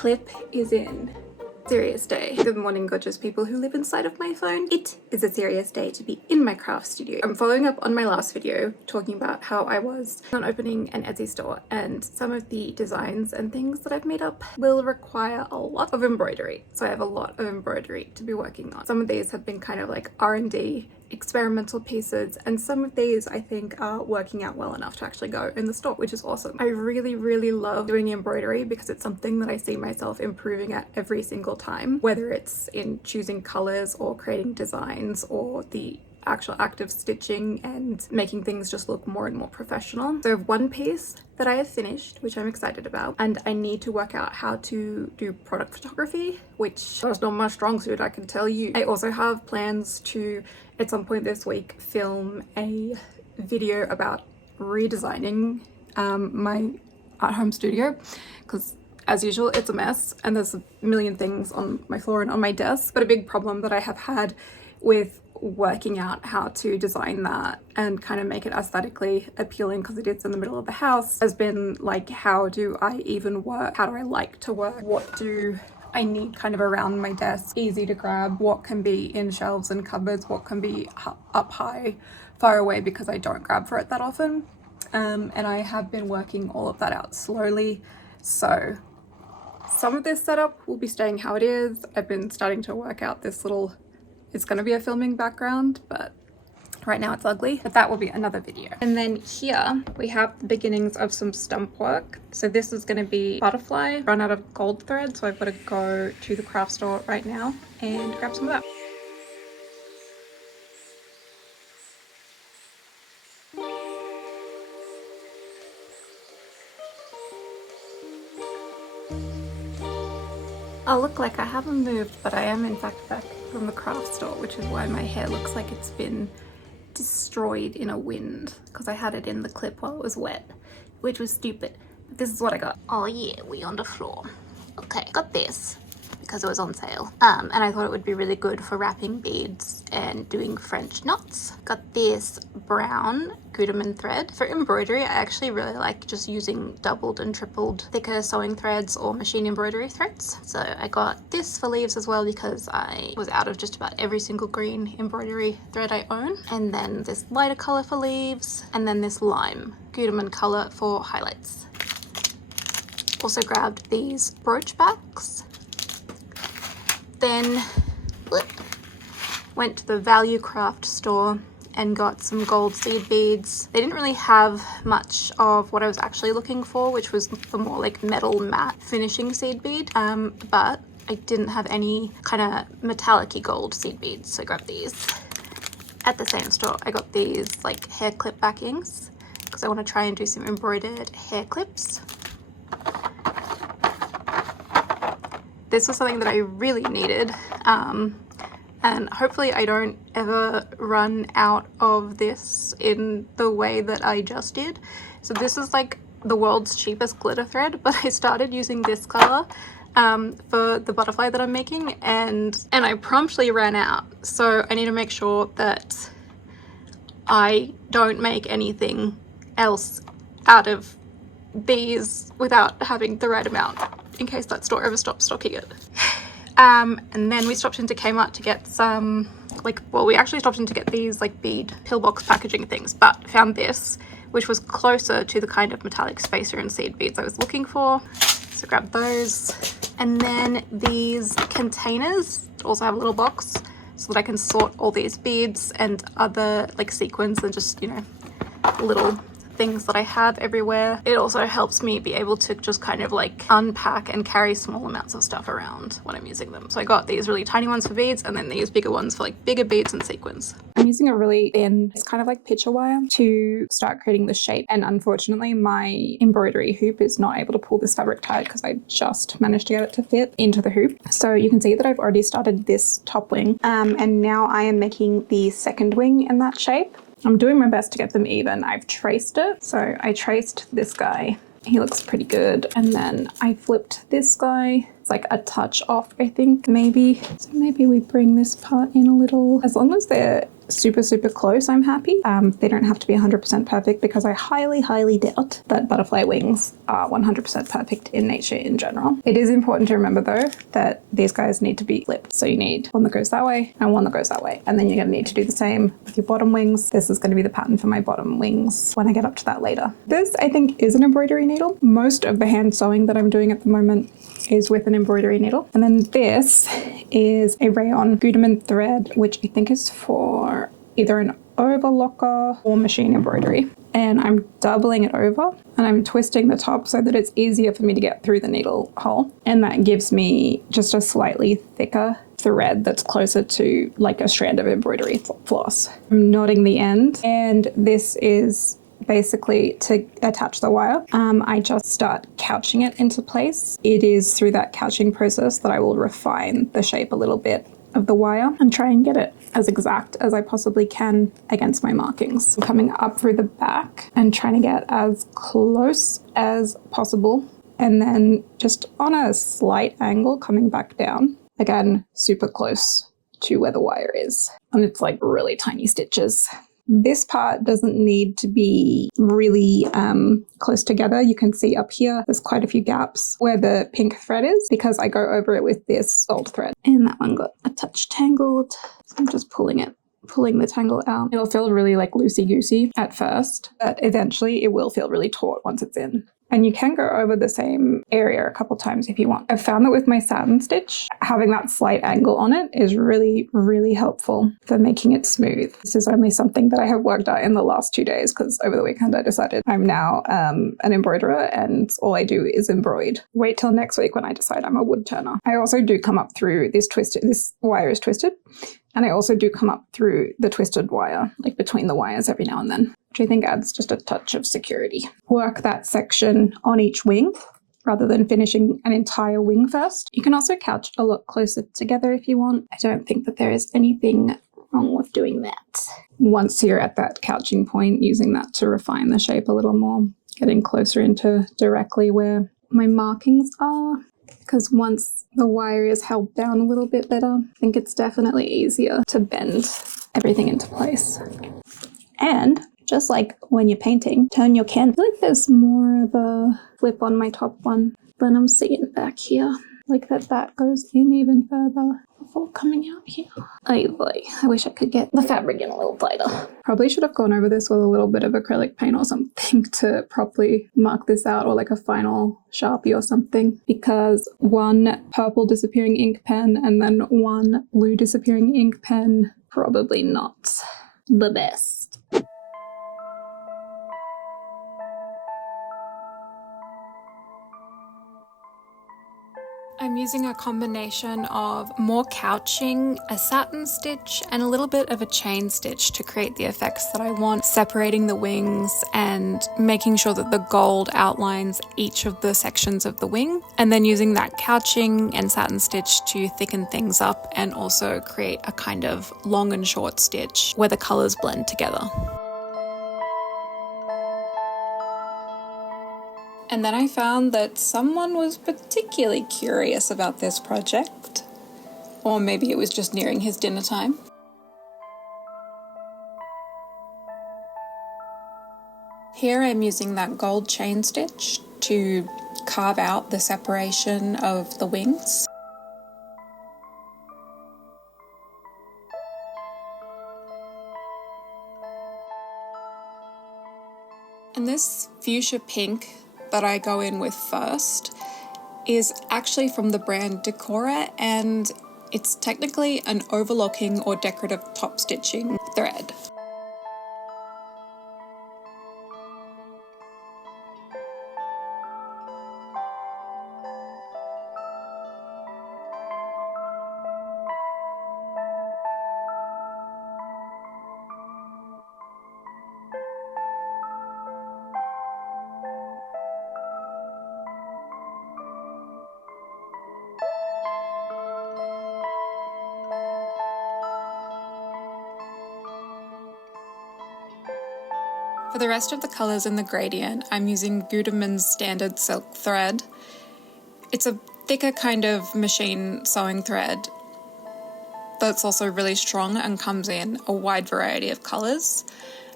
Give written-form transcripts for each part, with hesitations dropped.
clip is in. Serious day. Good morning, gorgeous people who live inside of my phone. It is a serious day to be in my craft studio. I'm following up on my last video talking about how I was on opening an Etsy store, and some of the designs and things that I've made up will require a lot of embroidery. So I have a lot of embroidery to be working on. Some of these have been kind of like R&D experimental pieces, and some of these I think are working out well enough to actually go in the store, which is awesome. I really love doing embroidery because it's something that I see myself improving at every single time, whether it's in choosing colors or creating designs or the actual act of stitching and making things just look more and more professional. So I have one piece that I have finished, which I'm excited about, and I need to work out how to do product photography, which is not my strong suit, I can tell you. I also have plans to, at some point this week, film a video about redesigning my at-home studio, because as usual it's a mess and there's a million things on my floor and on my desk. But a big problem that I have had with working out how to design that and kind of make it aesthetically appealing, because it is in the middle of the house, has been like, how do I even work? How do I like to work? What do I need kind of around my desk, easy to grab? What can be in shelves and cupboards? What can be up high, far away, because I don't grab for it that often. And I have been working all of that out slowly. So some of this setup will be staying how it is. I've been starting to work out this little, it's going to be a filming background, but right now it's ugly, but that will be another video. And then here we have the beginnings of some stump work. So this is going to be butterfly, run out of gold thread, so I've got to go to the craft store right now and grab some of that. I'll look like I haven't moved, but I am in fact back from the craft store, which is why my hair looks like it's been destroyed in a wind, because I had it in the clip while it was wet, which was stupid. But this is what I got. Oh yeah, we on the floor. Okay, got this because it was on sale, and I thought it would be really good for wrapping beads and doing French knots. Got this brown Gutermann thread. For embroidery, I actually really like just using doubled and tripled thicker sewing threads or machine embroidery threads. So I got this for leaves as well, because I was out of just about every single green embroidery thread I own. And then this lighter color for leaves, and then this lime Gutermann color for highlights. Also grabbed these brooch backs. Then went to the Value Craft store and got some gold seed beads. They didn't really have much of what I was actually looking for, which was the more like metal matte finishing seed bead, but I didn't have any kind of metallic-y gold seed beads, so I grabbed these. At the same store I got these like hair clip backings, because I want to try and do some embroidered hair clips. This was something that I really needed, and hopefully I don't ever run out of this in the way that I just did. So this is like the world's cheapest glitter thread, but I started using this color for the butterfly that I'm making, and I promptly ran out. So I need to make sure that I don't make anything else out of these without having the right amount, in case that store ever stops stocking it. And then we stopped into Kmart to get some, we actually stopped in to get these like bead pillbox packaging things, but found this, which was closer to the kind of metallic spacer and seed beads I was looking for. So grabbed those. And then these containers also have a little box so that I can sort all these beads and other like sequins and just, you know, little things that I have everywhere. It also helps me be able to just kind of like unpack and carry small amounts of stuff around when I'm using them. So I got these really tiny ones for beads, and then these bigger ones for like bigger beads and sequins. I'm using a really thin, it's kind of like picture wire to start creating the shape, and unfortunately my embroidery hoop is not able to pull this fabric tight because I just managed to get it to fit into the hoop. So you can see that I've already started this top wing, and now I am making the second wing in that shape. I'm doing my best to get them even. I've traced it. So I traced this guy. He looks pretty good. And then I flipped this guy. It's like a touch off, I think, maybe. So maybe we bring this part in a little. As long as they're super, super close, I'm happy. They don't have to be 100% perfect because I highly, highly doubt that butterfly wings are 100% perfect in nature in general. It is important to remember though that these guys need to be flipped. So you need one that goes that way and one that goes that way. And then you're going to need to do the same with your bottom wings. This is going to be the pattern for my bottom wings when I get up to that later. This, I think, is an embroidery needle. Most of the hand sewing that I'm doing at the moment is with an embroidery needle. And then this is a rayon Gutermann thread, which I think is for either an overlocker or machine embroidery. And I'm doubling it over and I'm twisting the top so that it's easier for me to get through the needle hole. And that gives me just a slightly thicker thread that's closer to like a strand of embroidery floss. I'm knotting the end, and this is basically to attach the wire. I just start couching it into place. It is through that couching process that I will refine the shape a little bit of the wire and try and get it as exact as I possibly can against my markings. I'm coming up through the back and trying to get as close as possible, and then just on a slight angle coming back down, again super close to where the wire is, and it's like really tiny stitches. This part doesn't need to be really close together. You can see up here, there's quite a few gaps where the pink thread is because I go over it with this gold thread. And that one got a touch tangled. So I'm just pulling the tangle out. It'll feel really like loosey-goosey at first, but eventually it will feel really taut once it's in. And you can go over the same area a couple times if you want. I've found that with my satin stitch, having that slight angle on it is really, really helpful for making it smooth. This is only something that I have worked out in the last 2 days because over the weekend I decided I'm now an embroiderer and all I do is embroider. Wait till next week when I decide I'm a wood turner. I also do come up through this wire is twisted. And I also do come up through the twisted wire, like between the wires every now and then, which I think adds just a touch of security. Work that section on each wing rather than finishing an entire wing first. You can also couch a lot closer together if you want. I don't think that there is anything wrong with doing that. Once you're at that couching point, using that to refine the shape a little more, getting closer into directly where my markings are. Because once the wire is held down a little bit better, I think it's definitely easier to bend everything into place. And just like when you're painting, turn your canvas. I feel like there's more of a flip on my top one than I'm seeing back here. Like that goes in even further before coming out here. Oh boy, I wish I could get the fabric in a little tighter. Probably should have gone over this with a little bit of acrylic paint or something to properly mark this out, or like a final Sharpie or something, because one purple disappearing ink pen and then one blue disappearing ink pen, probably not the best. I'm using a combination of more couching, a satin stitch, and a little bit of a chain stitch to create the effects that I want, separating the wings and making sure that the gold outlines each of the sections of the wing, and then using that couching and satin stitch to thicken things up and also create a kind of long and short stitch where the colours blend together. And then I found that someone was particularly curious about this project, or maybe it was just nearing his dinner time. Here I'm using that gold chain stitch to carve out the separation of the wings. And this fuchsia pink that I go in with first is actually from the brand Decora, and it's technically an overlocking or decorative top stitching thread. For the rest of the colours in the gradient, I'm using Gutermann's standard silk thread. It's a thicker kind of machine sewing thread, that's also really strong and comes in a wide variety of colours.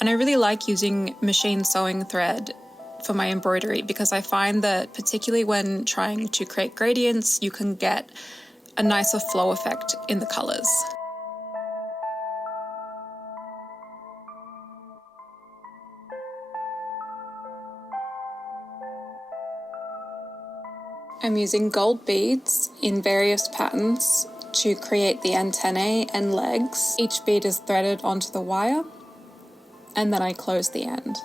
And I really like using machine sewing thread for my embroidery because I find that particularly when trying to create gradients, you can get a nicer flow effect in the colours. I'm using gold beads in various patterns to create the antennae and legs. Each bead is threaded onto the wire, and then I close the end.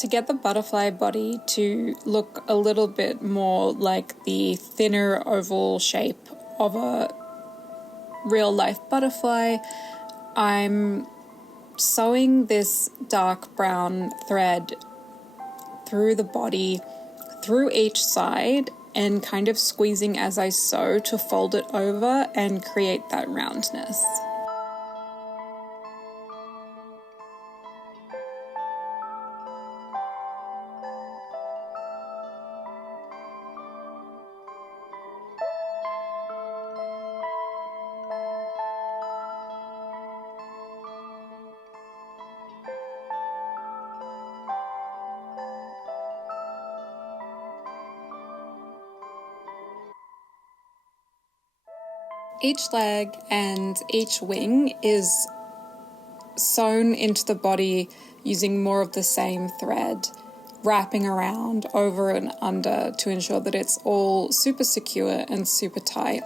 To get the butterfly body to look a little bit more like the thinner oval shape of a real life butterfly, I'm sewing this dark brown thread through the body, through each side, and kind of squeezing as I sew to fold it over and create that roundness. Each leg and each wing is sewn into the body using more of the same thread, wrapping around over and under to ensure that it's all super secure and super tight,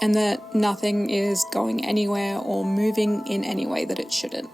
and that nothing is going anywhere or moving in any way that it shouldn't.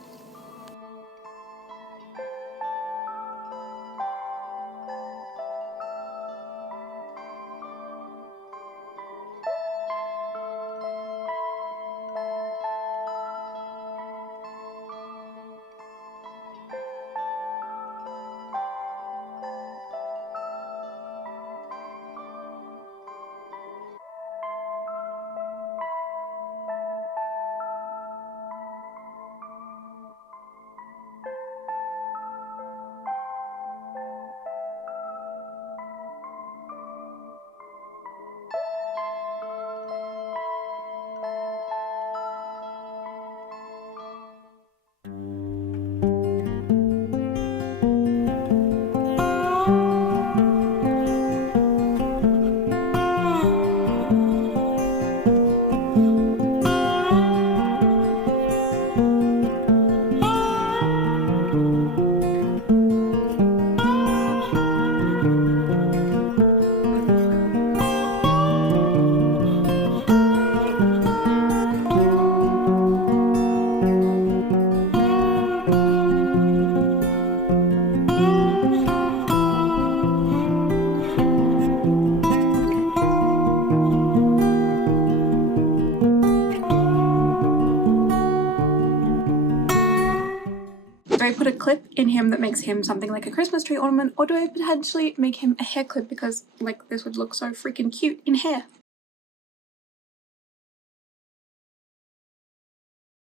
Do I put a clip in him that makes him something like a Christmas tree ornament, or do I potentially make him a hair clip because like this would look so freaking cute in hair?